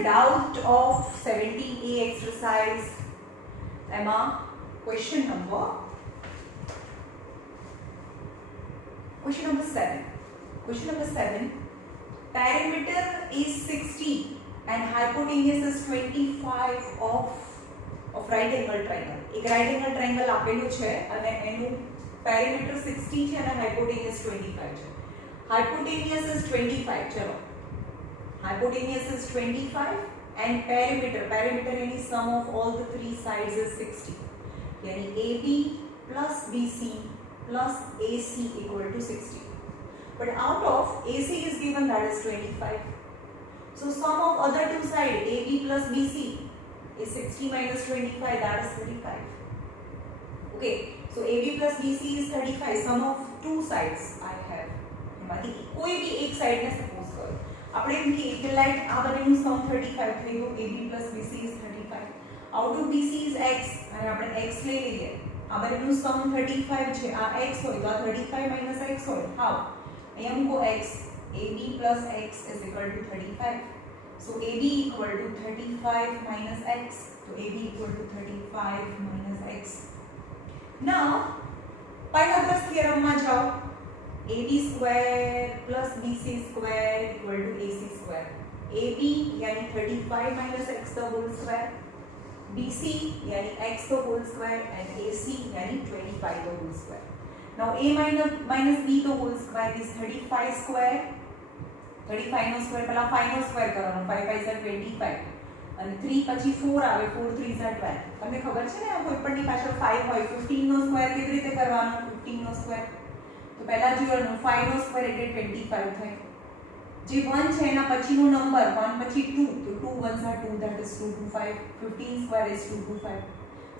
the doubt of 70A exercise? Emma, question number 7. Question number 7. Perimeter is 60 and hypotenuse is 25 of right angle triangle. एक right angle triangle આપેલું છે અને એનું perimeter 60 છે અને hypotenuse 25 છે. Hypotenuse is 25. ચલો. Hypotenuse is 25 and perimeter any sum of all the three sides is 60. यानी AB plus BC plus AC equal to 60. But out of AC is given, that is 25. So sum of other two sides AB plus BC is 60 minus 25, that is 35. Okay, so AB plus BC is 35. Sum of two sides I have. कोई भी एक side ने suppose करो આપણે એમ કે કે like આ બંનેનું સમ 35 થઈ ગયું. AB plus BC is 35. out of BC is x અને આપણે x લઈ લઈએ. આ બંનેનું સમ 35 છે. આ x હોય તો આ 35 minus x હોય. how? અહીંયા મૂકો x. AB plus x is equal to 35. so AB equal to 35 minus x. so AB equal to 35 minus x. now Pythagoras theorem માં જાઓ. AB square plus BC square equal to AC square. AB यानी 35 minus x the whole square. BC यानी x the whole square and AC यानी 25 the whole square. Now A minus B the whole square is 35 square. 35 નો square પહેલા 5 નો square કરવાનો. 5 5 is 25 અને 3 પછી 4 આવે. 4 3 is 12. તમને ખબર છે ને આ કોઈ પણ ની પાછળ 5 હોય. 15 નો સ્ક્વેર કેવી રીતે કરવાનો? 15 નો સ્ક્વેર તો પહેલા જોવાનું 5 નો સ્ક્વેર એટલે 25 થાય. જે 1 છે એના પછીનો નંબર 1 પછી 2 તો 2 1s are 2, that is 225. 15 square is 225.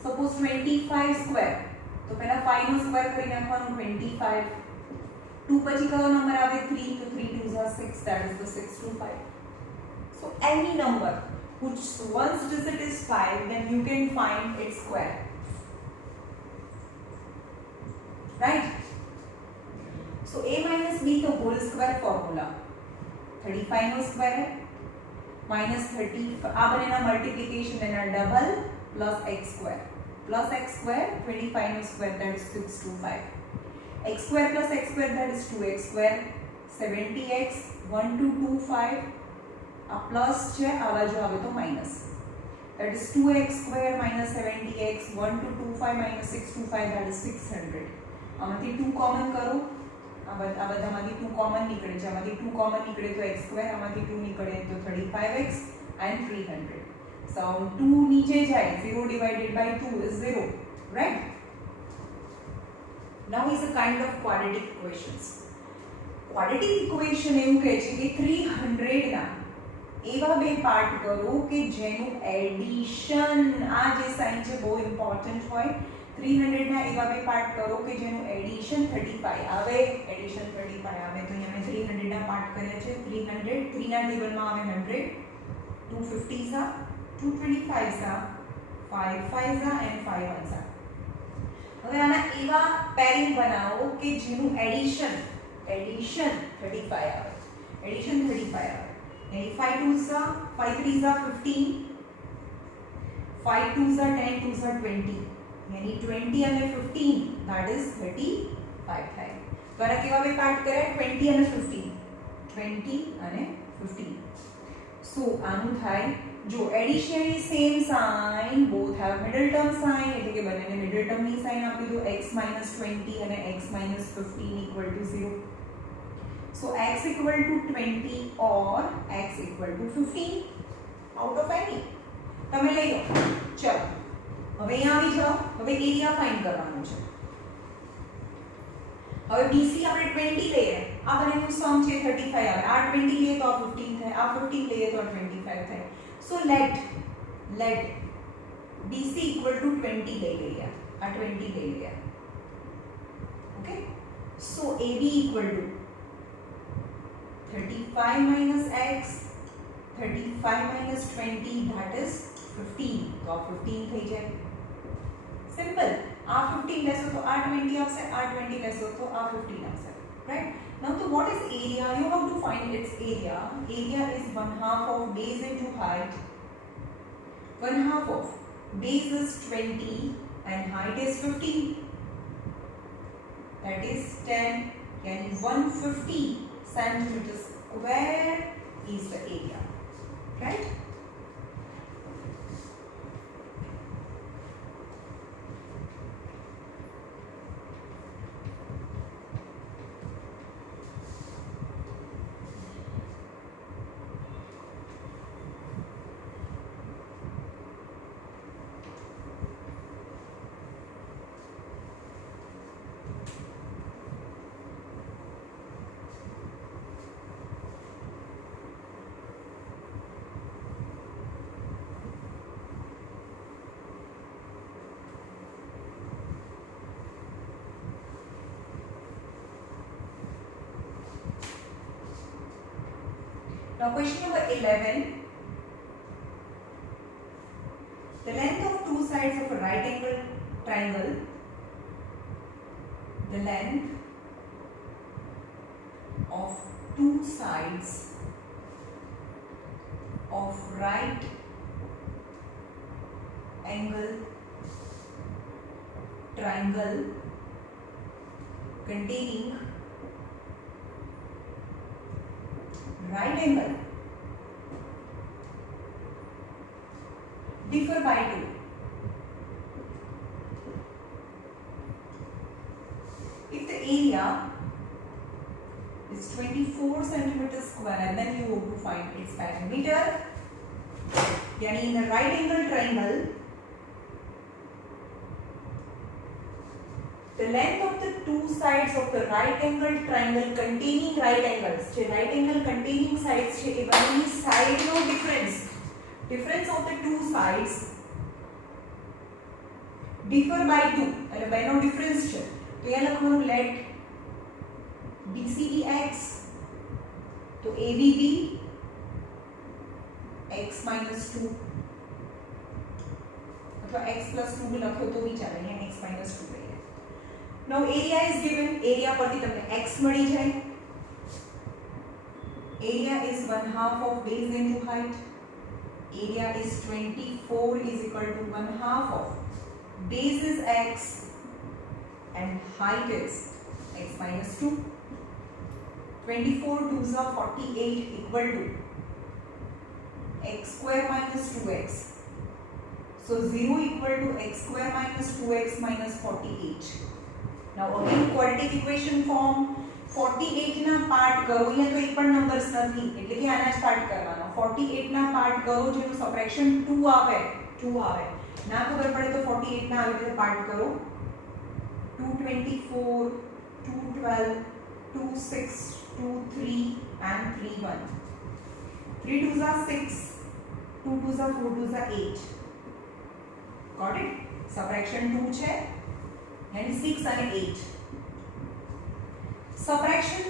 Suppose 25 square તો પહેલા 5 નો સ્ક્વેર કરી નાખવાનો 25. 2 પછી કયો નંબર આવે? 3 તો 3 2s are 6, that is the 625. so any number which one's digit is 5 then you can find its square, right? so A minus B the whole square formula 35 નો square minus 30 આ બંનેના multiplication એના double plus x square 25 નો square that is 625. x square plus x square that is 2x square. 70x 1225 આ plus છે આ બાજુ આવે તો minus, that is 2x square minus 70x 1225 minus 625 that is 600. આમાંથી 2 કોમન કરો. આ બધામાંથી 2 કોમન નીકળે છે. આમાંથી 2 કોમન નીકળે તો x square, આમાંથી 2 નીકળે તો 35x and 300. so 2 નીચે જાય 0 divided by 2 is 0, right? now is a kind of quadratic equations. quadratic equation એવું કહે છે કે 300 ના એવા બે પાર્ટ કરો કે જેનું એડિશન, આ જે સાઇન છે બહુ ઇમ્પોર્ટન્ટ હોય. 300 ના એવા બે પાર્ટ કરો કે જેનું એડિશન 35 આવે. એડિશન 35 આવે તો અહીંયા મેં 300 ના પાર્ટ કર્યા છે. 300 3 ના ટેબલમાં આવે 100. 250s are 225s are 5 5s are and 5 1s are. હવે આના એવા પેરિંગ બનાવો કે જેનું એડિશન 35 આવે. એડિશન 35 આવે. यानी 5 2s are 5 3s are 15. 5 2s are 10 2s are 20. यानी 20 અને 15 that is 35 થાય. તો આના કેવા બે પાર્ટ કર્યા? 20 અને 15. 20 અને 15. so આનું થાય જો એડિશન ની same sign, both have middle term sign એટલે કે બંનેને middle term ની સાઇન આપી દો. x - 20 અને x - 15 equal to 0. so x equal to 20 or x equal to 15 out of any તમે લઈ લો. ચલો હવે અહીંયા આવી જાઓ. હવે એરિયા ફાઇન્ડ કરવાનો છે. હવે BC આપણે 20 લઈએ. આ બંનેનું સમ છે 35 આવે. આ 20 લઈએ તો આ 15 થાય. આ 15 લઈએ તો આ 25 થાય. so let BC equal to 20 લઈ લઈએ. આ 20 લઈ લઈએ. okay so AB equal to 35 minus x 35 minus 20 that is 15. તો આ 15 થઈ જાય. સિમ્પલ. આ 15 લેશો તો આ 20 આવશે. આ 20 લેશો તો આ 15 આવશે. રાઈટ. નાઉ તો what is area area, you have to find its area. Area is 1/2 of base into height. 1/2 of base is 20 and height is 15. That is 10. Yani 150 centimeters square is the area. Right? Now question number 11. The length of two sides of a right angle triangle. The length of two sides of right angle triangle containing right angle differ by 2. If the area is 24 centimeters square, then you have to find its perimeter. Yani in a right angle triangle, the length of the two sides of the right angle triangle containing right angles. Right angle containing sides છે એ બંનેની સાઈડનો difference of the two sides differ by 2. એટલે બેનો difference છે તો અહીંયા લખવાનું let BCD x તો ABB x minus 2 અથવા x plus 2 भी લખ્યો તો भी ચાલે. અહીંયા x minus 2 લઈએ. Now area is given. Area પરથી તમને x મળી જાય. Area is 1/2 of base into height. Area is 24 is equal to 1/2 of base is x and height is x minus 2. 24 2s are 48 equal to x square minus 2x. So 0 equal to x square minus 2x minus 48. Now again quadratic equation form. 48 ના part કરો. અહીંયા તો એક પણ numbers નથી એટલે કે આના જ પાર્ટ કરવાનો. 48 ના પાર્ટ કરો જેનું સબટ્રેક્શન 2 આવે ના ખબર પડે તો 48 ના આવી રીતે પાર્ટ કરો. 224 212 26 23 and 31. 3 2s are 6 2 2s are 4 2s are 8. Got it? Subtraction 2 છે यानी 6 અને 8. Subtraction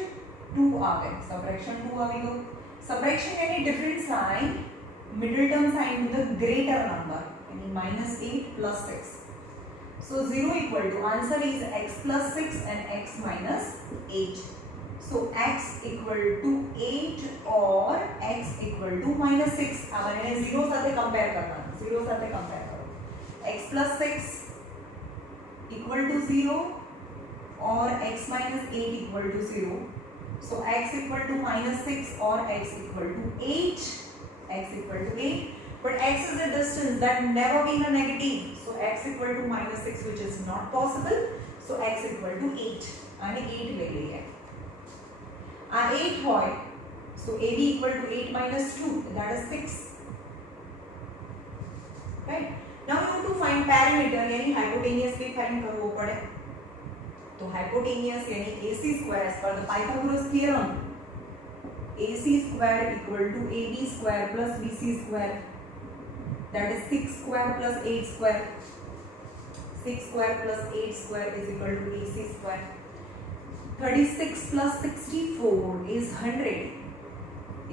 2 આવે. Subtraction 2 આવી ગયો. Subtraction यानी different sign, middle term sign to the greater number, यानी -8 plus 6. So 0 equal to answer is x plus 6 and x minus 8. So x equal to 8 or x equal to minus 6. अब इन्हें 0 साथे compare करना. 0 साथे compare करो. x plus 6 equal to 0 or x minus 8 equal to 0. So x equal to minus 6 or x equal to 8. X equal to 8. But x is a distance that never been a negative. So x equal to minus 6 which is not possible. So x equal to 8. And 8 ले लिया. 8 होय. So AB equal to 8 minus 2. That is 6. Right? Now you have to find perimeter यानी hypotenuse भी find करवो पड़े. तो hypotenuse यानी AC square as per the Pythagoras theorem. AC square equal to AB square plus BC square. That is 6 square plus 8 square. 6 square plus 8 square is equal to AC square. 36 plus 64 is 100.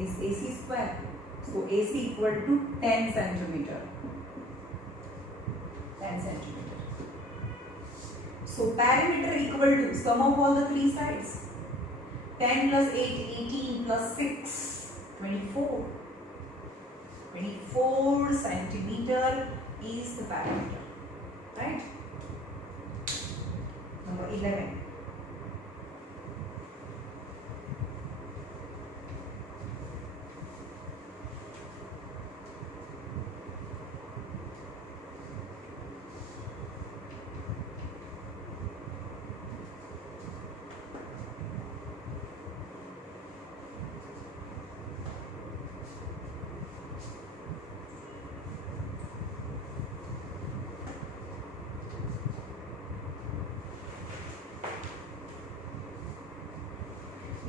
Is AC square. So AC equal to 10 centimeter. 10 centimeter. So perimeter equal to sum of all the three sides. 10 plus 8, 18 plus 6, 24. 24 centimeter is the parameter, right? Number 11.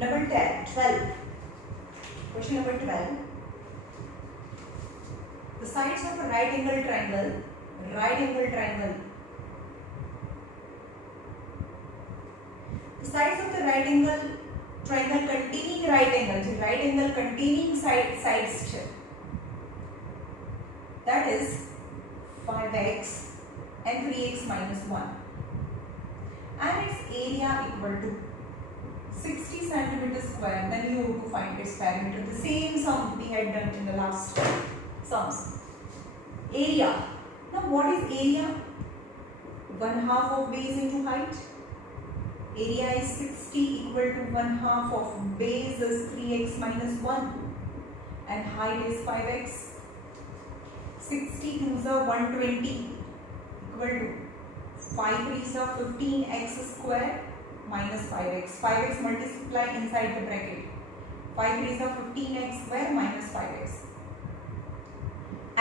Number 12. Question number 12. The sides of a right angle triangle. The sides of the right angle triangle containing right angle containing sides. That is 5x and 3x minus 1. And its area equal to 60 centimeters square. Then you have to find its perimeter. The same sum we had done in the last sums. Area. Now what is area? 1/2 of base into height. Area is 60 equal to 1/2 of base is 3x minus 1 and height is 5x. 60 2s are 120 equal to 5 3s are 15x square minus 5x. 5x multiply inside the bracket. 5 3s are 15x square minus 5x.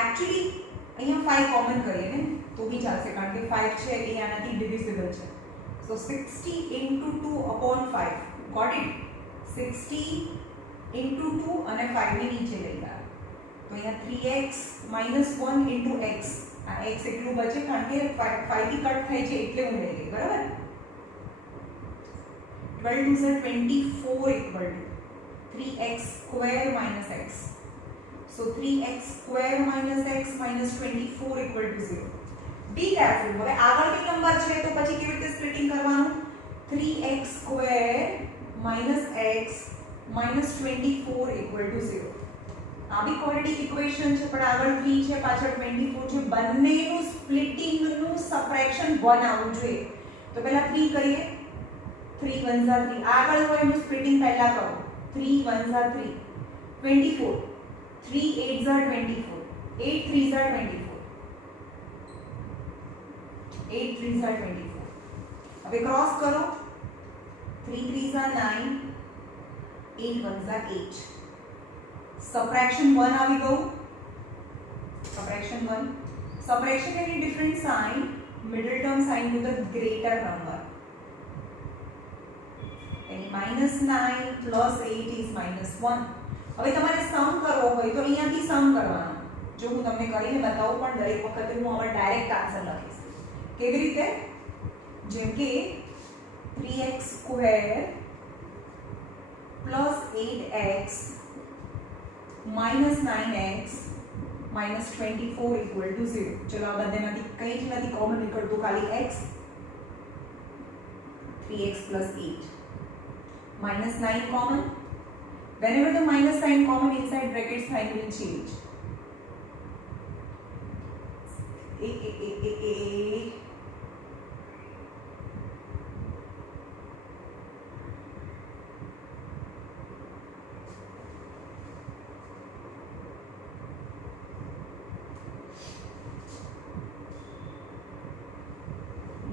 Actually અહીંયા 5 common કરીએ ને તો બી ચાલશે કારણ કે 5 છે એ આનાથી divisible છે. So 60 into 2 upon 5. Got it? 60 into 2 અને 5 ની નીચે લઈ ગયા. તો અહીંયા 3x minus 1 into x. આ x એટલું બચે કારણ કે 5 થી કટ થાય છે એટલે હું લઈ ગઈ. બરાબર? 12 2s are 24 equal to 3x square minus x. So 3x square minus x minus 24 equal to 0. Be careful. હવે આગળ બી નંબર છે તો પછી કેવી રીતે સ્પ્લિટિંગ કરવાનું? 3x square minus x minus 24 equal to 0. આ બી ક્વોડ્રેટિક ઇક્વેશન છે પણ આગળ 3 છે પાછળ 24 છે. બંનેનું સ્પ્લિટિંગનું સબટ્રેક્શન 1 આવવું જોઈએ. તો પહેલા 3 કરીએ. 3 1s are 3. આગળ હોય એનું સ્પ્લિટિંગ પહેલા કરો. 3 1s are 3. 24. 3 8s are 24. 8 3s are 24. 8 3s are 24. હવે ક્રોસ કરો. 3 3s are 9. 8 1s are 8. Subtraction 1 આવી ગયું. Subtraction 1. Subtraction any different sign. Middle term sign to the greater number. Any minus 9 plus 8 is minus 1. હવે તમારે સમ કરવો હોય તો અહીંયાથી સમ કરવાનો. જો હું તમને કરીને બતાવું પણ દરેક વખતે હું આમાં ડાયરેક્ટ આન્સર લખીશ. કેવી રીતે? જેમ કે 3x square plus 8x minus 9x minus 24 equal to 0. ચલો આ બંનેમાંથી કંઈ જ નથી કોમન નીકળતું, ખાલી x. 3x plus 8 minus 9 common. Whenever the minus sign common inside bracket sign will change.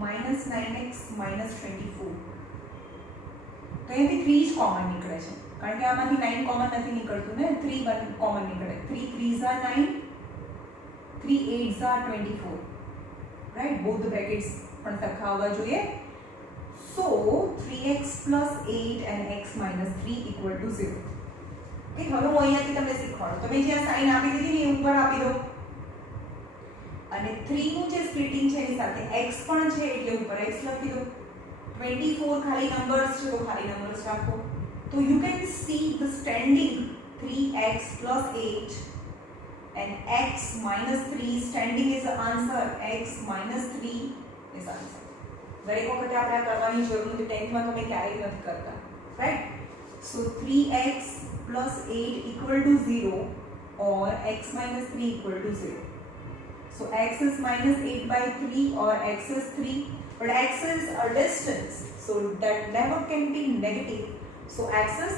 minus 9x minus 24. તો અહીંથી 3 જ કોમન નીકળે છે કારણ કે આમાંથી 9 કોમન નથી નીકળતું ને. 3 કોમન નીકળે. 3 3s are 9. 3 8s are 24. Right? Both the brackets પણ સરખા આવવા જોઈએ. સો 3x plus 8 and x minus 3 equal to 0. Okay, હવે હું અહીંયાથી તમને શીખવાડું. તમે જે સાઈન આપી દીધી ને એ ઉપર આપી દો અને 3 નું જે સ્પ્લિટિંગ છે એની સાથે x પણ છે એટલે ઉપર x લખી દો. 24 ખાલી નંબર્સ છે તો ખાલી નંબર્સ રાખો. તો you can see the standing 3x plus 8 and x minus 3 standing is the answer. X minus 3 is answer. દરેક વખતે આપણે આ કરવાની જરૂર નથી. 10th માં તમે ક્યારેય નથી કરતા, right? So 3x plus 8 equal to 0 or x minus 3 equal to 0. So x is minus 8 by 3 or x is 3, but x is a distance, so that never can be negative. So x is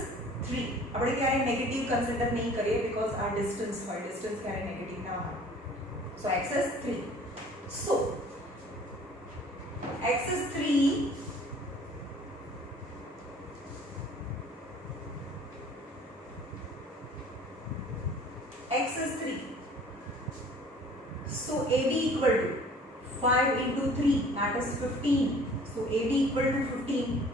3. આપણે ક્યારે negative consider નહીં કરીએ because our distance હોય, distance ક્યારે negative ના હોય. So x is 3. So x is 3. X is 3. So AB equal to 5 into 3, that is 15. So AB equal to 15.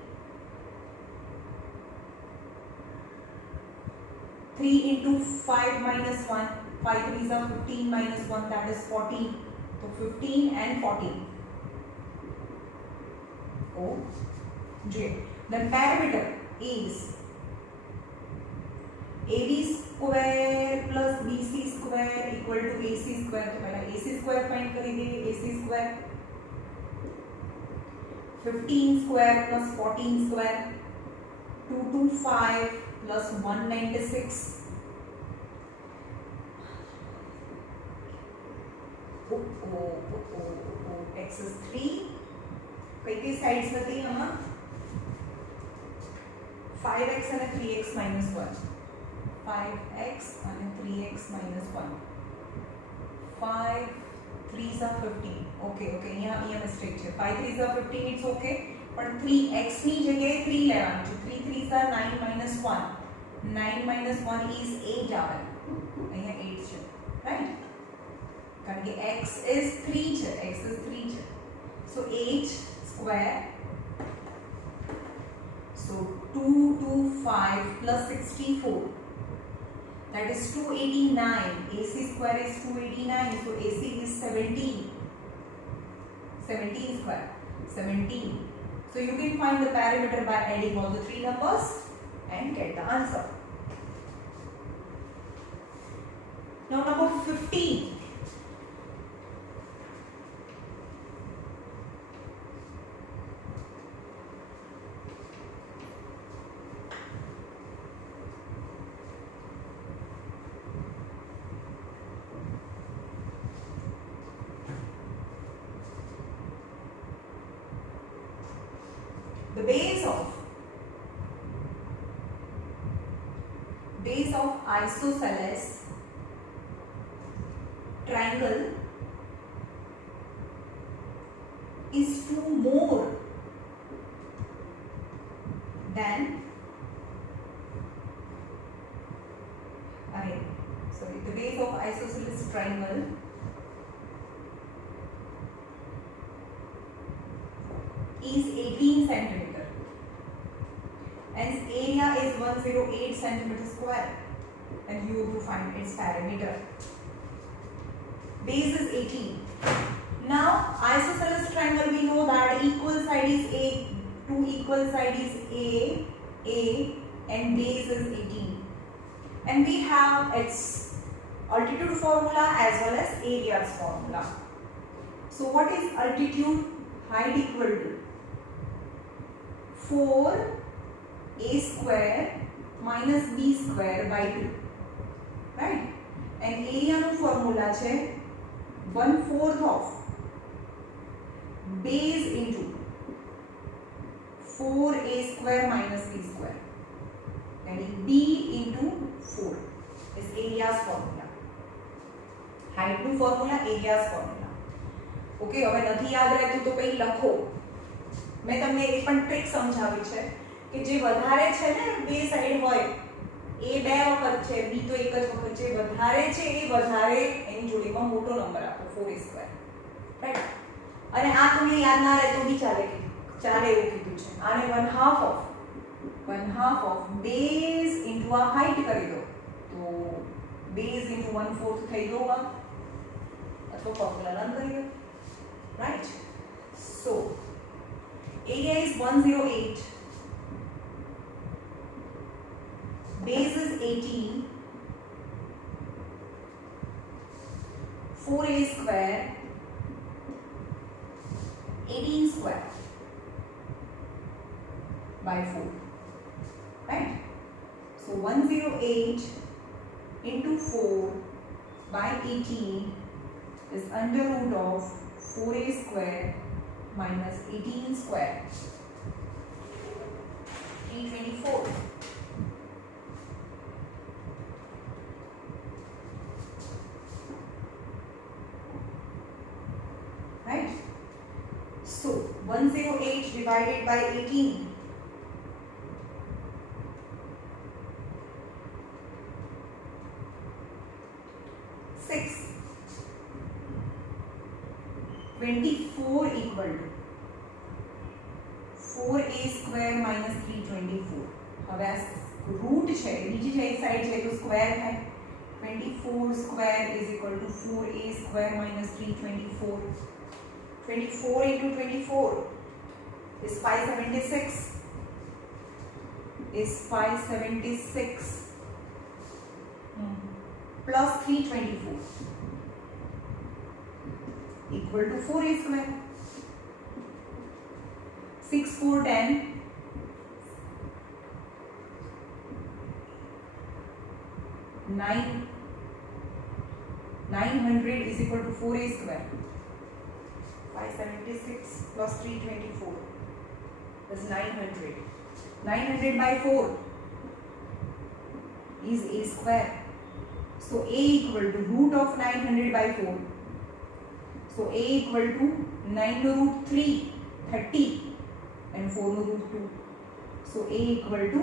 3 into 5 minus 1. 5 3s are 15 minus 1, that is 14. So 15 and 14. OJ. Then parameter is AB square plus BC square equal to AC square. तो पहला AC square find करेंगे. AC square 15 square plus 14 square 225 plus 196. X is 3. कई sides लगी यहाँ 5x and 3x minus 1. 5x and 3x minus 1. 5 3s are 15. Okay. यहाँ mistake है. 5 3s are 15. It's okay. But 3x ની જગ્યાએ 3 લેવાનું છે. 3 3s are 9 minus 1. 9 minus 1 is 8 આવે. અહીંયા 8 છે. Right? કારણ કે x is 3 છે. x is 3 છે. So 8 square. So 225 plus 64. That is 289. AC square is 289. So AC is 17. 17 square. 17. So you can find the parameter by adding all the three numbers and get the answer. Now number 15. The base of isosceles triangle is 2 more than the base of isosceles triangle is 18 centimeter and area is 108 centimeter square, and you have to find its parameter. Base is 18. Now isosceles triangle, we know that equal side is A, two equal side is A, and base is 18. And we have its altitude formula as well as areas formula. So what is altitude? Height equal to 4a square minus b square by 2, right? And area no formula છે 1/4 of base into 4a square minus b square, that is b into 4 is areas formula. Height no formula, areas formula. Okay, હવે નથી યાદ રહેતું તો કંઈ લખો. મેં તમને એક પણ ટ્રિક સમજાવી છે કે જે વધારે છે ને બે સાઈડ હોય, એ બે વખત છે, બી તો એક જ વખત છે, વધારે છે એ વધારે એની જોડીમાં મોટો નંબર આપો 4a સ્ક્વેર, રાઈટ? અને આ તમને યાદ ના રહે તો બી ચાલે એવું કીધું છે. આને 1/2 of base into a height કરી દો તો base into 1/4 થઈ ગયોगा, અથવા ફોર્મ્યુલા રન કરી દો, right? So area is 108, base is 18, 4a square 18 square by 4, right? 108 into 4 by 18 is under root of 4a square minus 18 square. 324. Right? So 108 divided by 18. 6. 24 equal to 4a square minus 324. હવે આ route છે બીજી જે side છે તો square થાય. 24 square is equal to 4a square minus 324. 24 into 24 is 576. Is 576 plus 324 equal to 4a square. 6 4 10. 900 is equal to 4a square. 576 plus 324 is 900. 900 by 4 is a square. So a equal to root of 900 by 4. So a equal to 9 root 3, 30 and 4 root 2. So a equal to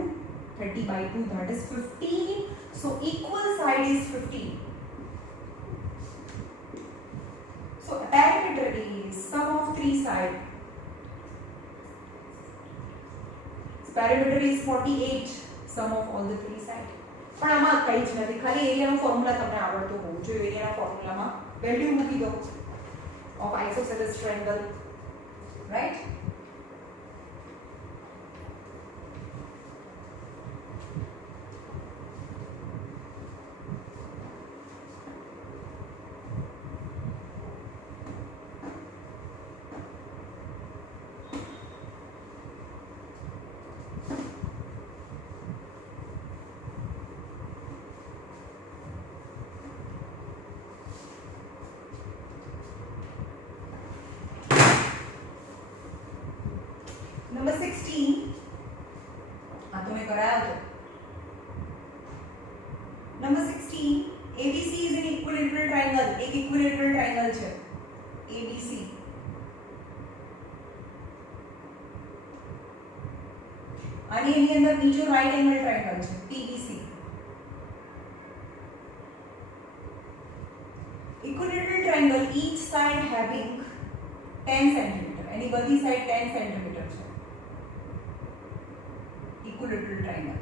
30 by 2, that is 15. So equal side is 15. So perimeter is sum of three sides. Perimeter is 48, sum of all the three sides. પણ આમાં કઈ જ નથી, ખાલી એરિયાનો formula તમને આવડતો હોવો જોઈએ. એરિયાના ફોર્મ્યુલામાં વેલ્યુ મૂકી દો of isosceles triangle, right? Number 16. આ તો મેં કરાયા હતો. Number 16. ABC is an equilateral triangle. એક equilateral triangle છે. ABC. અને એની અંદર બીજો right angle triangle છે. PBC. Equilateral triangle, each side having 10 cm. એની બધી સાઈડ 10 cm છે. Equilateral triangle.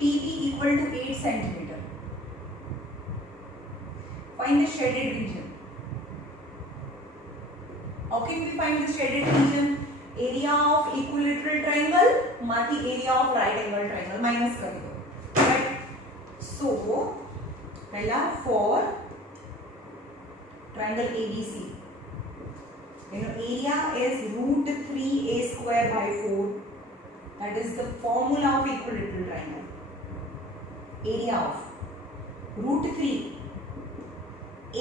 TB equal to 8 cm. Find the shaded region. How can we find the shaded region? Area of equilateral triangle माथी area of right angle triangle minus कर दो. Right? So पहला for triangle ABC. Area is root 3a square by 4. That is the formula of equilateral triangle. Area of root 3.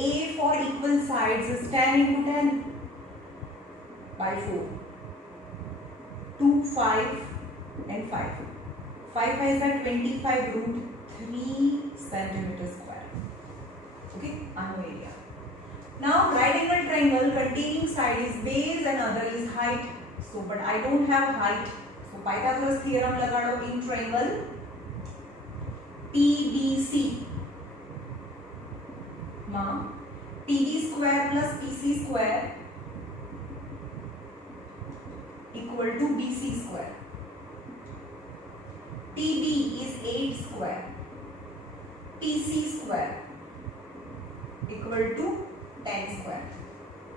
A for equal sides is 10 into 10 by 4. 2, 5 and 5. 5 is at 25 root 3 centimeter square. Okay, our area. Now right angle triangle containing side is base and other is height. So but I don't have height. So Pythagoras theorem lagado in triangle PBC. Ma PB square plus PC square equal to BC square. PB is 8 square. PC square equal to 10 square.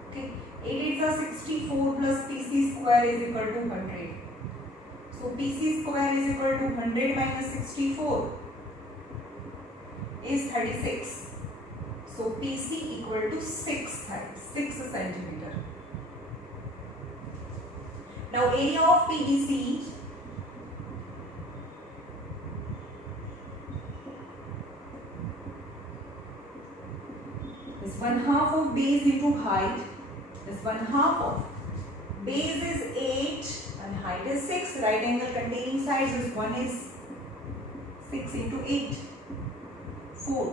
Okay, 8 is 64 plus PC square is equal to 100. So PC square is equal to 100 minus 64 is 36. So PC equal to 6 centimeter. Now area of PVC is 1/2 of base into height. Is 1/2 of base is 8 and height is 6. Right angle containing sides is 1 is 6 into 8, 4.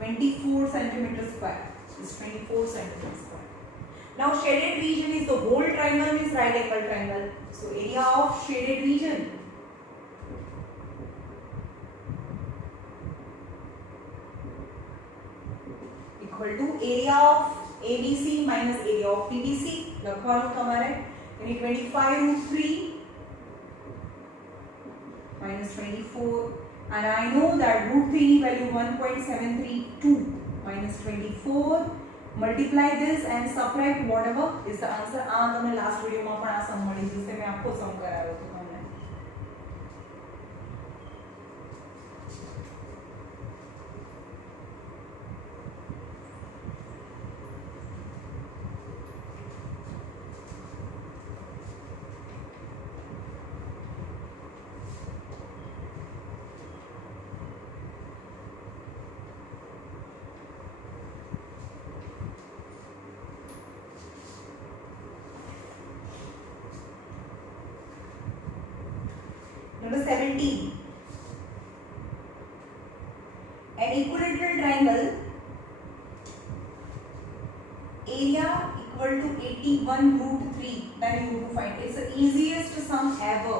24 centimeter square. Is 24 centimeter square. Now shaded region is the whole triangle is right angle triangle. So area of shaded region equal to area of ABC minus area of PBC. લખવાનું તમારે એની 25√3 minus 24, and I know that √3 value 1.732 minus 24. Multiply this and subtract whatever is the answer. આ તમને last વિડિયોમાં પણ આ સમ મળી જશે. મેં આખો સમ કરાવ્યો હતો તમને. Number 17. An equilateral triangle area equal to 81√3. Then you have to find. It's the easiest sum ever.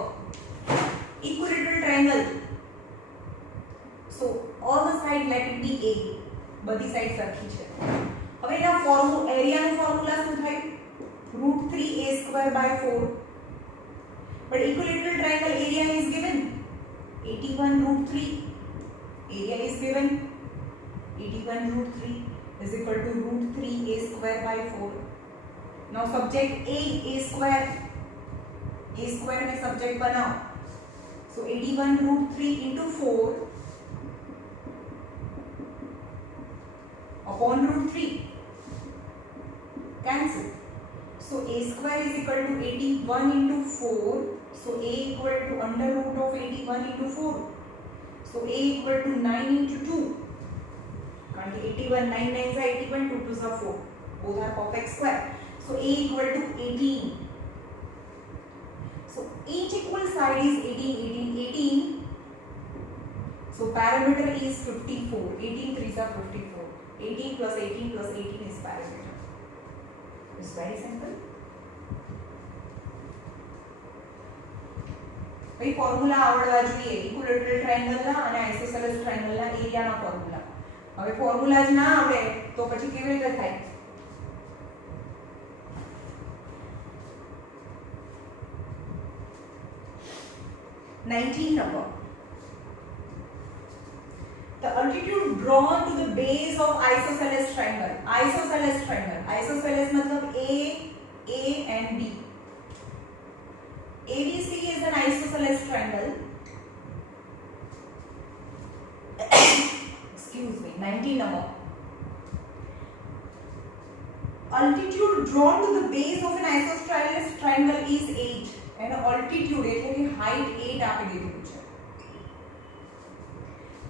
Equilateral triangle. So all the sides let it be A. બધી સાઈડ સરખી છે. હવે એના એરિયાનું ફોર્મ્યુલા શું થાય? √3a²/4. But equilateral triangle area is given 81√3. Area is given 81√3 is equal to √3a²/4. Now subject a square में subject बनाओ. So 81√3 into 4 upon √3 cancel. So a square is equal to 81 into 4. So a equal to under root of 81 into 4. So a equal to 9 into 2. 81, 9 9s are 81, 2 2s are 4. Both are perfect square. So a equal to 18. So each equal side is 18, 18, 18. So parameter is 54. 18 3s are 54. 18 plus 18 plus 18 is parameter. It's very simple. भाई formula આવડવા જોઈએ equilateral ટ્રાયેંગલના અને isosceles ટ્રાયેંગલના એરિયાના formula. હવે formula જ ના આવડે તો પછી કેવી રીતે થાય? number. The altitude drawn to the base of isosceles triangle. Isosceles triangle. Isosceles मतलब A and B. ABC is an isosceles triangle. Excuse me. 19 number. Altitude drawn to the base of an isosceles triangle is 8. And altitude એટલે કે height 8 આપી દીધું છે.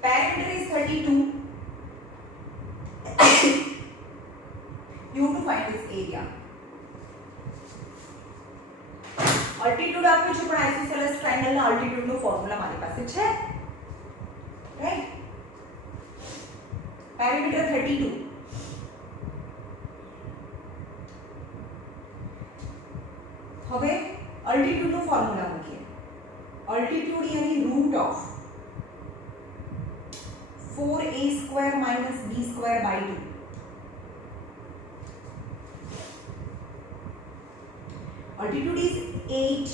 Perimeter is 32. You have to find its area. Altitude આપ્યું છે પણ isosceles triangle ના altitude નો formula મારી પાસે છે. રાઈટ? Perimeter 32. હવે altitude નો ફોર્મ્યુલા મૂકીએ. Altitude यानी root of 4a square minus b square by 2. Altitude is 8.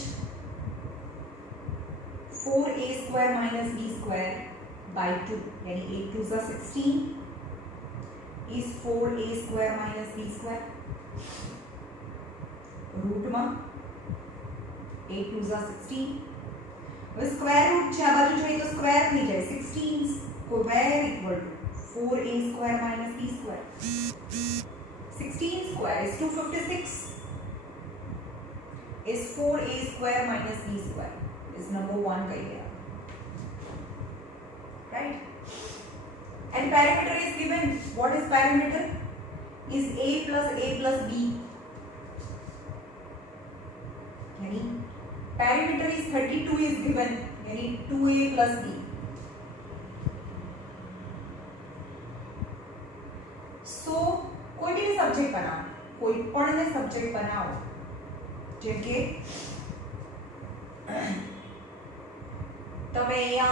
4a square minus b square by 2. यानी 8 2s are 16 is 4a square minus b square. Root में 8 2s are 16. હવે square root છે આ બાજુ જોઈએ તો સ્ક્વેર થઈ જાય 16 square equal to 4a square minus b square. 16 square is 256. is 4a square minus b square is number 1 कहिए, right? And parameter is given. What is parameter? Is a plus b. यानी parameter is 32 is given, यानी 2a plus b. So कोई भी subject बनाओ, कोई પણ subject બનાવો, જેમ કે તમે અહીંયા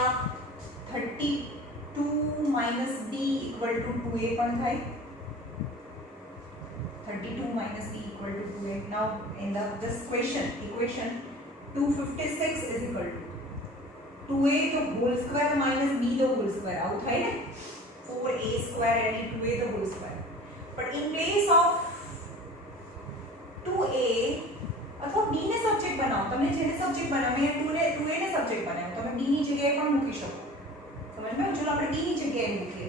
32 minus b equal to 2a પણ થાય, 32 minus b equal to 2a. Now in this equation 256 is equal to 2a the whole square minus b the whole square, આવું થાય ને, 4a square यानी 2a the whole square. But in place of 2a અથવા b ને subject બનાવો, તમને જેને subject બનાવો, મેં 2a ને સબ્જેક્ટ બનાવ્યો, તમે b ની જગ્યાએ પણ મૂકી શકો, સમજ માં? ચલો આપણે b ની જગ્યાએ મૂકીએ.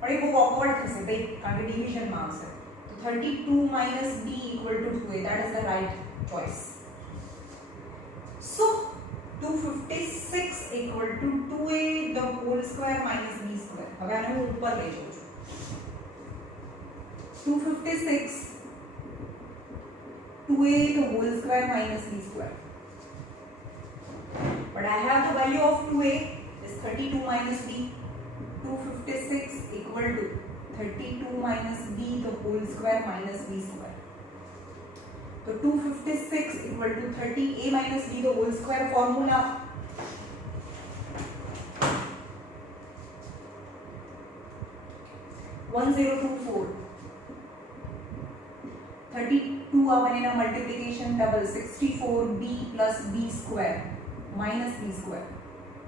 પણ એ બહુ ઓકવર્ડ થશે ભાઈ, કારણ કે ડિવિઝનમાં આવશે. તો 32 minus b equal to 2a, that is the right choice. So 256 equal to 2a the whole square minus b square. હવે આને હું ઉપર લઈ જાઉં છું. 256 2a the whole square minus b square. But I have the value of 2a is 32 minus b. 256 equal to 32 minus b the whole square minus b square. So 256 equal to 30a minus b the whole square formula. One zero two four. 32 बनेगा multiplication double 64b plus b square minus b square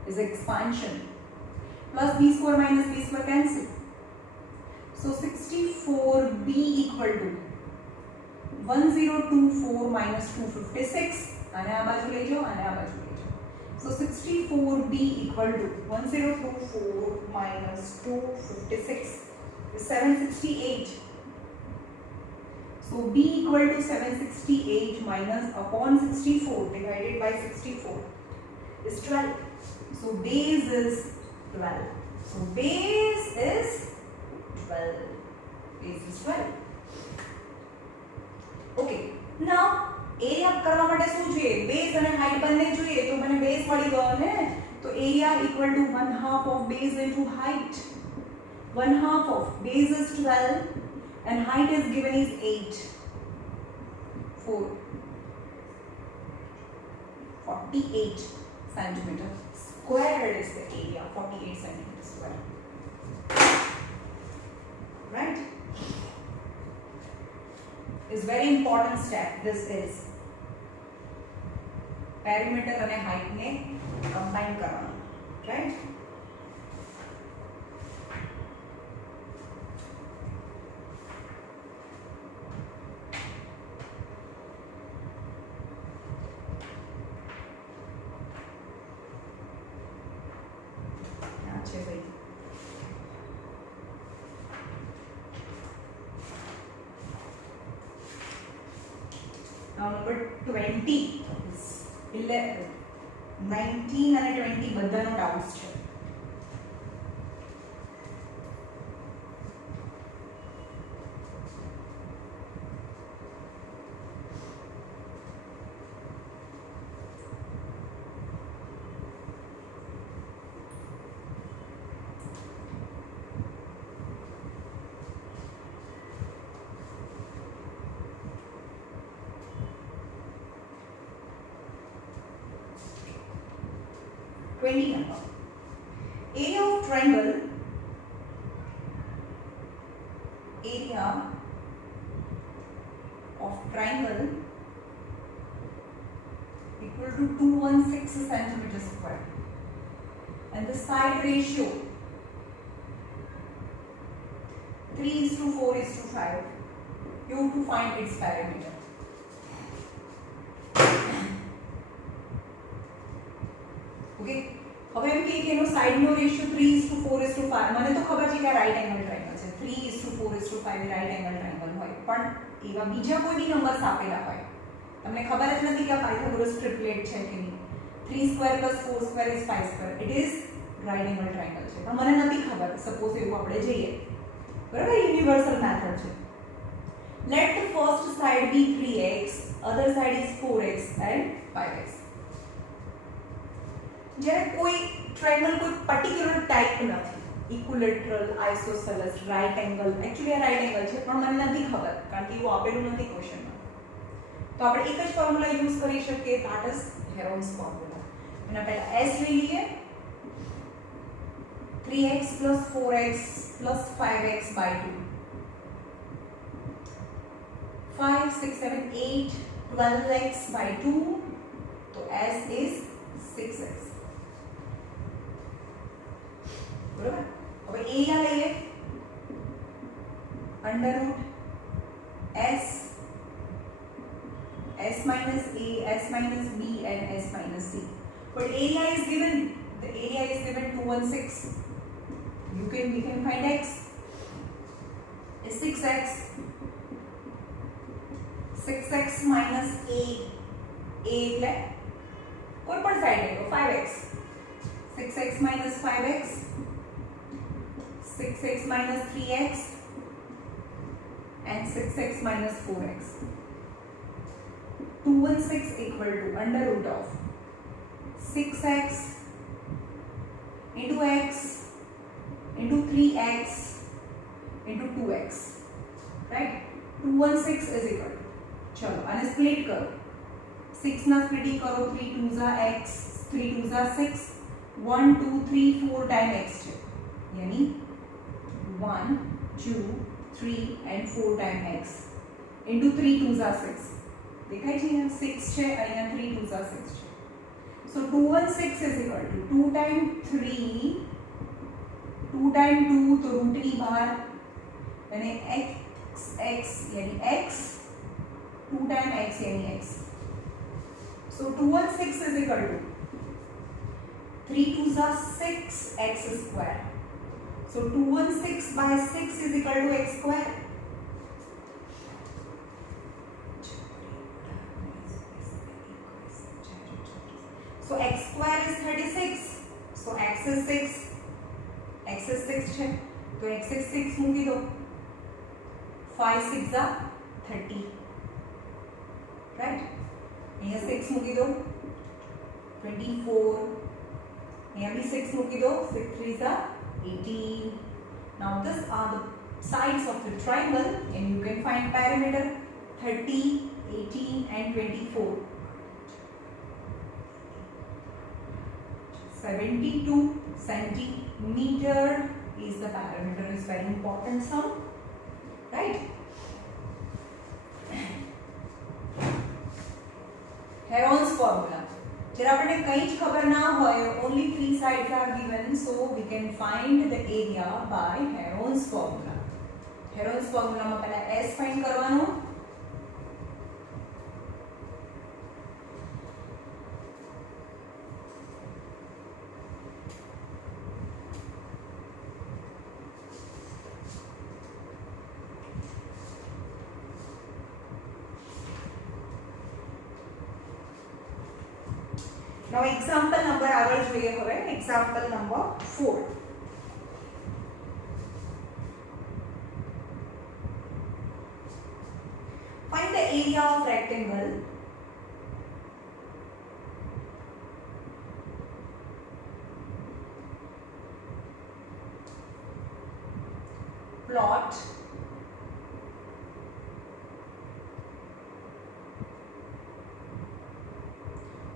is expansion. Plus b square minus b square cancel. So 64b equal to 1024 minus 256. आने आ बाजू ले जाओ, आने आ बाजू ले जाओ. So 64b equal to 1024 minus 256 is 768. So b equal to 768 minus upon 64 divided by 64 is 12. So base is 12. So base is 12. Base is 12. Okay. Now area કરવા માટે શું જોઈએ? બેઝ અને હાઈટ બંને જોઈએ, તો મને બેઝ મળી ગયો ને, તો area equal to 1/2 of base into height. 1/2 of base is 12 and height is given is 8. 48 centimeter squared is the area, 48 centimeter square. Right? Is very important step. This is perimeter and height ne combine karana, right? Now number 20 is 11, 19 and 20 બધાનો doubts છે. number. Area of triangle. Area of triangle equal to 216 centimeters square. And the side ratio 3:4:5. You have to find its parameter. Okay. હવે એમ કે એનો સાઈડનો ratio 3:4:5 મને તો ખબર છે કે આ રાઈટ એંગલ ટ્રાયેંગલ છે 3:4:5 રાઈટ એંગલ ટ્રાયેંગલ હોય પણ એવા બીજા કોઈ બી નંબર્સ આપેલા હોય તમને ખબર જ નથી કે આ પાયથાગોરસ ટ્રિપલેટ છે કે નહીં 3² + 4² = 5². It is right angle triangle છે પણ મને નથી ખબર સપોઝ એવું આપણે જઈએ બરાબર યુનિવર્સલ મેથડ છે. Let the first side be 3x other side is 4x and 5x. જ્યારે કોઈ ટ્રાયેંગલ કોઈ પર્ટિક્યુલર ટાઈપ નથી equilateral isosceles right angle actually આ રાઈટ એંગલ છે પણ મને નથી ખબર કારણ કે એવું આપેલું નથી ક્વેશ્ચનમાં તો આપણે એક જ ફોર્મ્યુલા યુઝ કરી શકીએ ધેટ ઇઝ હેરોન્સ ફોર્મ્યુલા. એના પહેલા s લઈ લઈએ 3x + 4x + 5x / 2 5 6 7 8 12x / 2 તો s is 6x. બરાબર હવે એરિયા લઈએ √ s s minus a s minus b and s minus c but area is given 216 we can find x is 6x 6x minus a એટલે કોઈ પણ side લે તો 5x 6x minus 5x 6x minus 3x and 6x minus 4x. 216 equal to √6x into x into 3x into 2x. Right? 216 is equal to चलो आने split करो 6 ना splitting करो 3 2 x 3 2 6 1 2 3 4 टाइम x છે यानी 1 2 3 and 4 टाइम x into 3 2 6 દેખાય છે અહીંયા 6 છે અહીંયા 3 2 6 છે so 216 is equal to 2 time 3 2 time 2 तो रूट ની બહાર અને x x यानी x 2 टाइम x यानी x so 216 is equal to 3 2 6 x square so 216 by 6 is equal to x square. So x square is 36 so x is 6 છે તો x is 6 મૂકી દો 5 6 are 30 right અહીંયા 6 મૂકી દો 24 અહીંયા भी 6 મૂકી દો 6 3s are 18. Now these are the sides of the triangle and you can find perimeter 30 18 and 24. 72 centimeter is the parameter. Is very important sum, right? Heron's formula. जरा अपने कहीं खबर ना होए only 3 sides are given so we can find the area by Heron's formula. Heron's formula में पहला s find करवानो Now example number આગળ જોઈએ હવે example number 4. Find the area of rectangle plot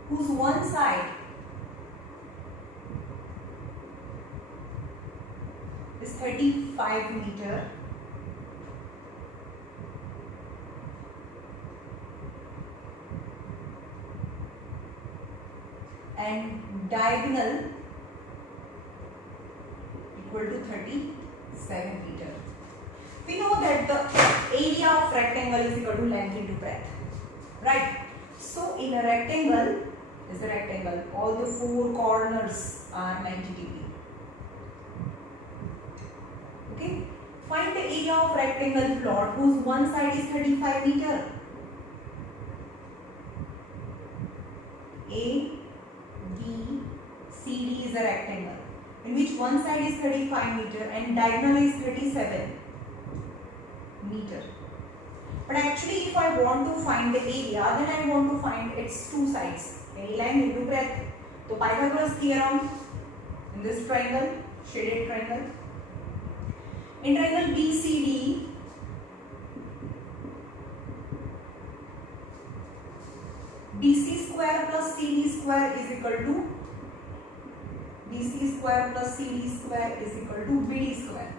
whose one side is 35 meter and diagonal equal to 37 meter. We know that the area of rectangle is equal to length into breadth, right? So in a rectangle is a rectangle. All the four corners are 90 degree. Okay. Find the area of rectangle plot whose one side is 35 meter. A, B, C, D is a rectangle in which one side is 35 meter and diagonal is 37 meter. But actually if I want to find the area, then I want to find its two sides, any length into breadth. So Pythagoras theorem in this triangle, shaded triangle. In triangle BCD, BC square plus CD square is equal to BC square plus CD square is equal to BD square.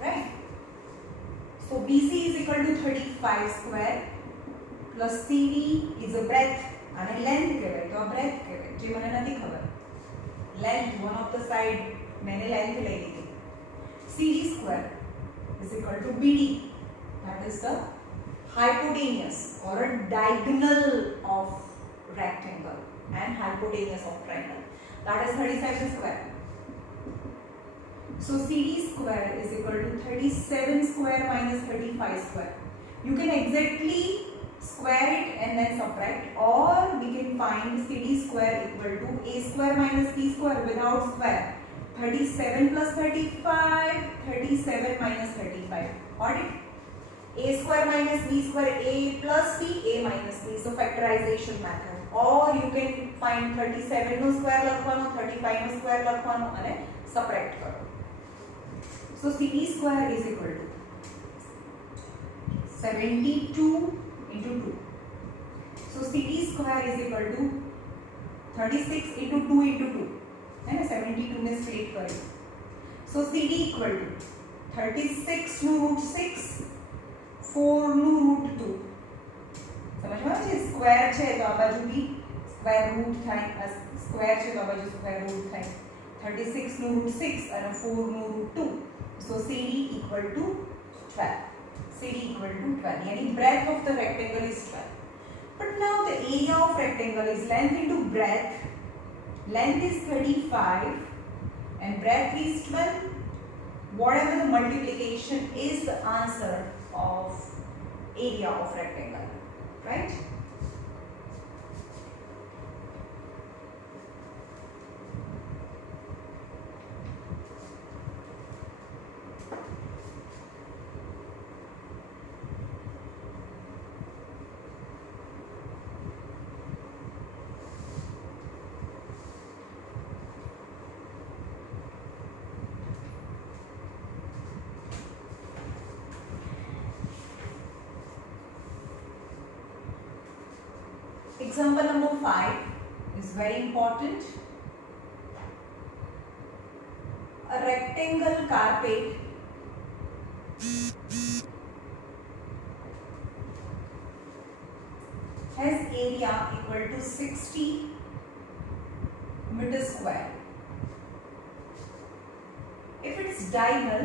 Right? So BC is equal to 35 square plus CD is a breadth and a length कहें तो breadth कहें जो मैंने नहीं खबर length one of the side मैंने length ले ली थी CD square is equal to BD, that is the hypotenuse or a diagonal of rectangle and hypotenuse of triangle, that is 37 square. So CD square is equal to 37 square minus 35 square. You can exactly square it and then subtract, or we can find CD square equal to A square minus B square without square. 37 plus 35, 37 minus 35. Got it? A square minus B square, A plus B, A minus B. So factorization method. Or you can find 37 no square લખવાનો, 35 no square લખવાનો અને subtract કરો. So CD square is equal to 72 into 2. So CD square is equal to 36 into 2 into 2. है ना 72 में split करें. So CD equal to 36 નું root 6, 4 નું root 2. समझ में છે સ્ક્વેર છે તો આ બાજુ બી સ્ક્વેર રૂટ થાય, સ્ક્વેર છે તો આ બાજુ સ્ક્વેર રૂટ થાય. 36 નું root 6 અને 4 નું root 2. So CD equal to 12. CD equal to 12. यानी breadth of the rectangle is 12. But now the area of rectangle is length into breadth. Length is 35 and breadth is 12. Whatever the multiplication is the answer of area of rectangle. Right? Example number 5 is very important. A rectangle carpet has area equal to 60 meter square. If it's diagonal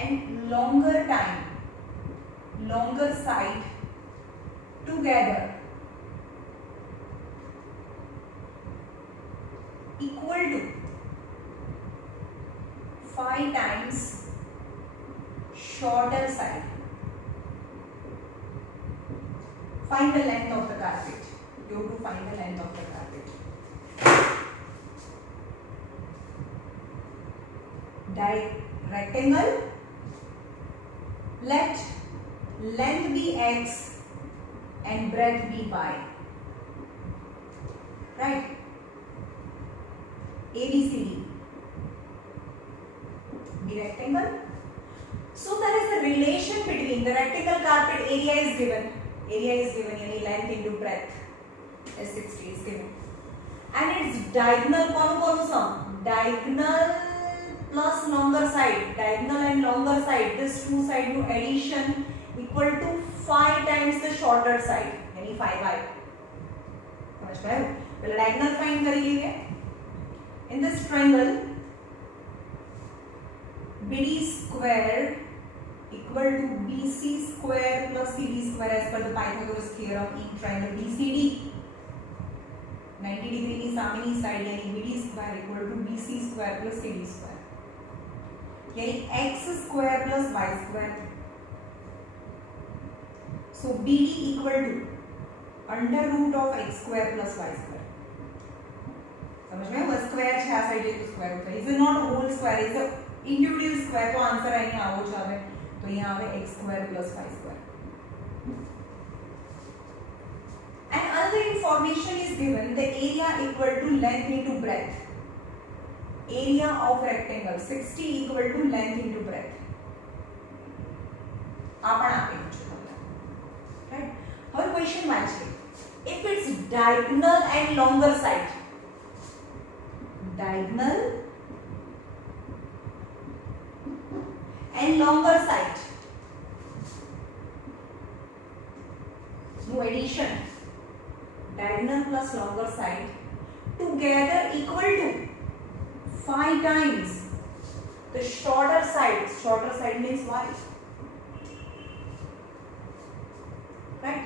and longer side together equal to 5 times shorter side. Find the length of the carpet. You have to find the length of the carpet. Rectangle. Let length be x and breadth be y. Right? ABCD. Be rectangle. So there is a relation between the rectangle carpet area is given. Area is given, yani length into breadth is 60 is given. And its diagonal कौन sum? Diagonal plus longer side. Diagonal and longer side. This two side no addition equal to 5 times the shorter side. यानी 5y. समझ पाए? पहले diagonal find कर लीजिए. In this triangle, BD squared equal to BC square plus CD square as per the Pythagoras theorem in triangle BCD. 90 degree की सामने side यानी BD square equal to BC square plus CD square, यानी x square plus y square. So BD equal to under root of x square plus y square. समझ में? वो square છે આ સાઈડે તો સ્ક્વાयर होता है. Is not whole square, is a individual square. तो आंसर અહીં આવો જ આવે. तो यहाँ આવે x square plus y square. And another information is given, the area equal to length into breadth. Area of rectangle 60 equal to length into breadth. आपण આપેલું છે તમને. Right? હવે ક્વેશ્ચન વાંચીએ. If it's diagonal and longer side, diagonal and longer side, no addition, diagonal plus longer side together equal to 5 times the shorter side. Shorter side means y, right?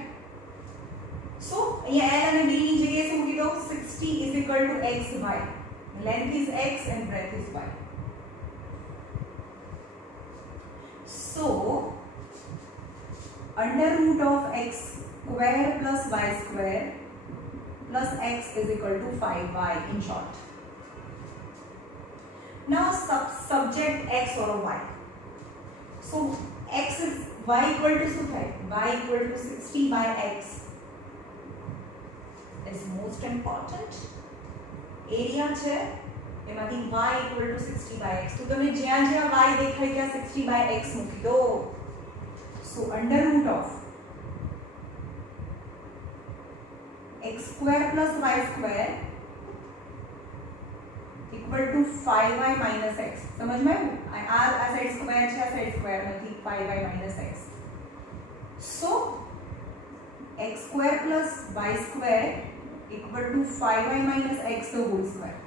So here L and B ની જગ્યાએ શું કીધું? 60 is equal to xy. Length is x and breadth is y. So under root of x square plus y square plus x is equal to 5y in short. Now subject x or y. So x is y equal to શું થાય? Y equal to 60 by x is most important. Area છે એમાંથી y equal to 60 by x. તો તમે જ્યાં જ્યાં y દેખાય ત્યાં 60 by x મૂકી દો. So under root of x square plus y square equal to 5y minus x. समझ में આવ્યું? આ સાઈડ સ્ક્વેર છે, આ સાઈડ સ્ક્વેર નથી. 5y minus x. So x square plus y square equal to 5y minus x the whole square.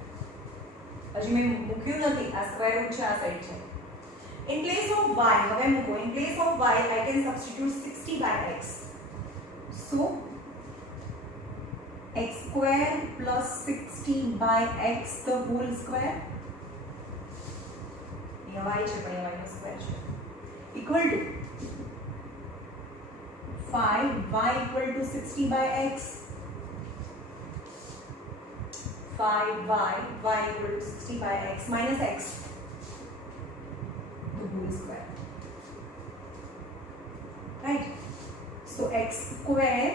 હજી મેં મૂક્યું નથી, આ સ્ક્વેર રૂટ છે, આ સાઈડ છે. In place of y, હવે મૂકો. In place of y I can substitute 60 by x. So x square plus 60 by x the whole square. यहाँ y છે પણ y નો સ્ક્વેર છે. Equal to 5y equal to 60 by x. 5y equal to 60 by x minus x the whole square. Right? So x square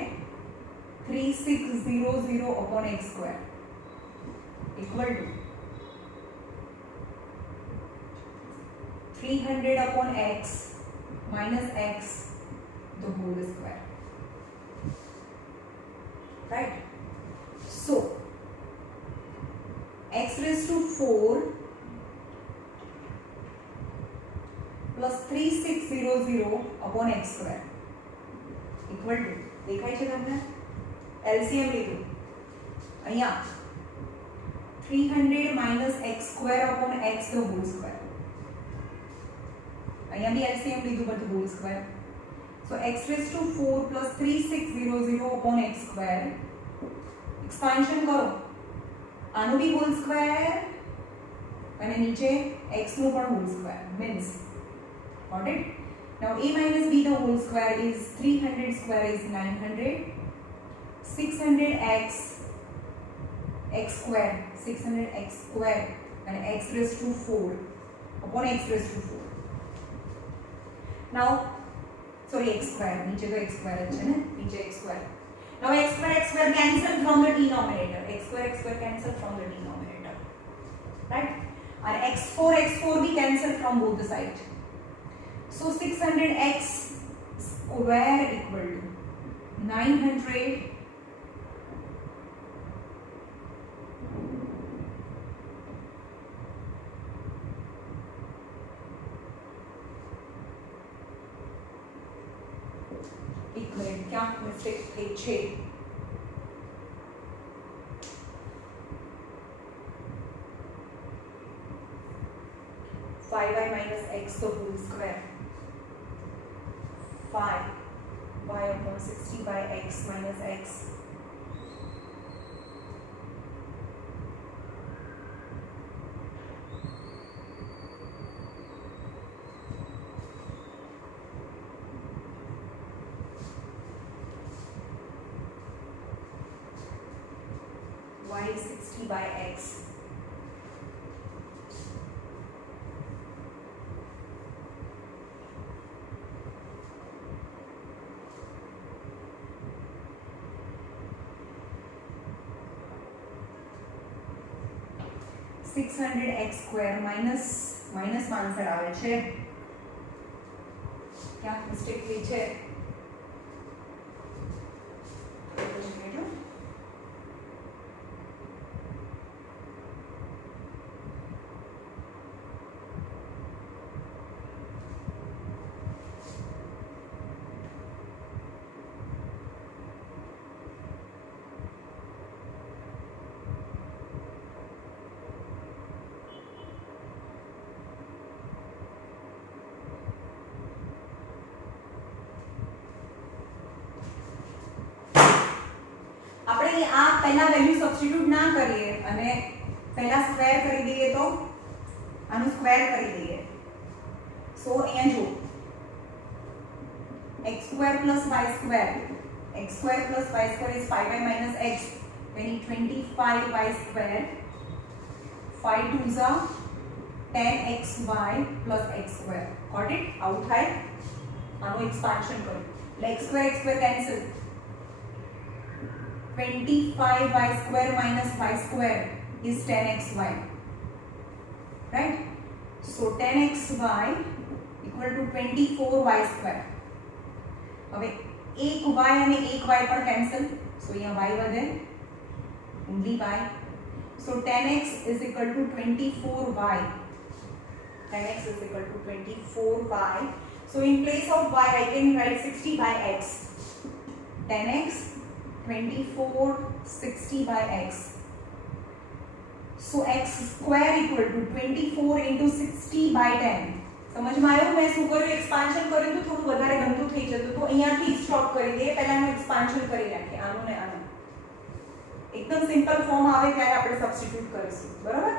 3600 upon x square equal to 300 upon x minus x the whole square. Right? So x raised to 4 plus 3600 upon x square equal to, દેખાય છે તમને? LCM લીધું. અહીંયા 300 minus x square upon x the whole square. અહીંયા બી LCM લીધું but the whole square. So x raised to 4 plus 3600 upon x square. Expansion करो. આનું બી whole square અને નીચે x નું પણ whole square means got it. Now a minus b the whole square is 300 square is 900. 600x x square 600x square and x raised to 4 upon x raised to 4. Now sorry x square नीचे तो x square है ना, नीचे x square. Now x square cancel from the denominator. X square cancel from the denominator. Right? And x4 be cancel from both the sides. So 600x square equal to 900 एक minute क्या mistake થઈ છે? 5y minus x the whole square, 5y upon 60 by x minus x. Y is 60 by x. x square minus માં answer આવે છે, ક્યાં mistake થઈ છે? આપણે આ પહેલા વેલ્યુ સબસ્ટિટ્યુટ ના કરીએ અને પહેલા સ્ક્વેર કરી દઈએ તો આનું સ્ક્વેર કરી દઈએ. સો અહીંયા જો x square plus y square, x square plus y square is 5y minus x, meaning 25y square, 5 2s are 10xy plus x square. Got it? આવું થાય. આનું એક્સપાન્શન કરો એટલે x square cancel. 25y square minus y square is 10xy, right? So 10xy equal to 24y square. હવે એક y અને એક y પણ કેન્સલ, સો અહીંયા y વધે, only y. So 10x is equal to 24y. 10x is equal to 24y. So in place of y I can write 60 by x. 10x 24 60 by x. So x square equal to 24 into 60 by 10. સમજમાં આવ્યું? મેં શું કર્યું? Expansion કર્યું તો થોડું વધારે ગંદુ થઈ જતું, તો અહીંયાથી સ્ટોપ કરી દઈએ, પહેલા એનું એક્સપાન્શન કરી નાખીએ, આનું ને આનું. એકદમ સિમ્પલ ફોર્મ આવે ત્યારે આપણે સબસ્ટિટ્યુટ કરીશું, બરાબર?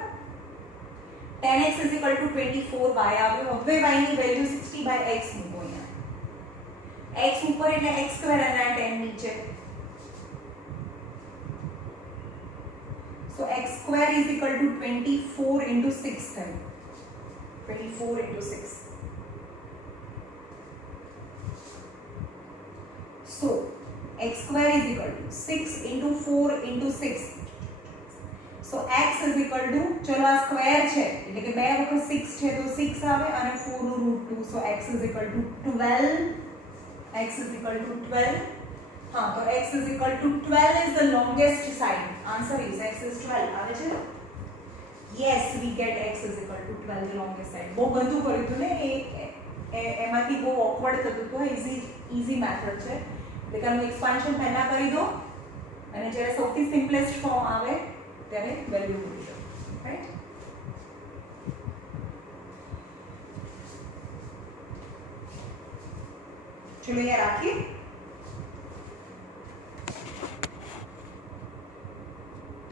10x is equal to 24y આવ્યું. હવે y ની વેલ્યુ 60 by x મૂકો અહીંયા. x ઉપર એટલે x સ્ક્વેર અને 10 નીચે. So x square is equal to 24 into 6 then. 24 into 6. So x square is equal to 6 into 4 into 6. So x is equal to, ચલો આ સ્ક્વેર છે એટલે કે 2 વખત 6 છે તો 6 આવે અને 4 નું route 2. So x is equal to 12. x is equal to 12. हाँ तो x is equal to 12 is the longest side. Answer is x is 12. આવે છે? Yes, we get x is equal to 12 the longest side. બહુ ગંદુ કર્યું હતું ને, એમાંથી બહુ ઓકવર્ડ થતું હતું. ઇઝી મેથડ છે. એટલે આનું એક્સપાન્શન પહેલા કરી દો અને જ્યારે સૌથી સિમ્પલેસ્ટ ફોર્મ આવે ત્યારે વેલ્યુ મૂકી દો, રાઈટ? ચલો અહીંયા રાખીએ.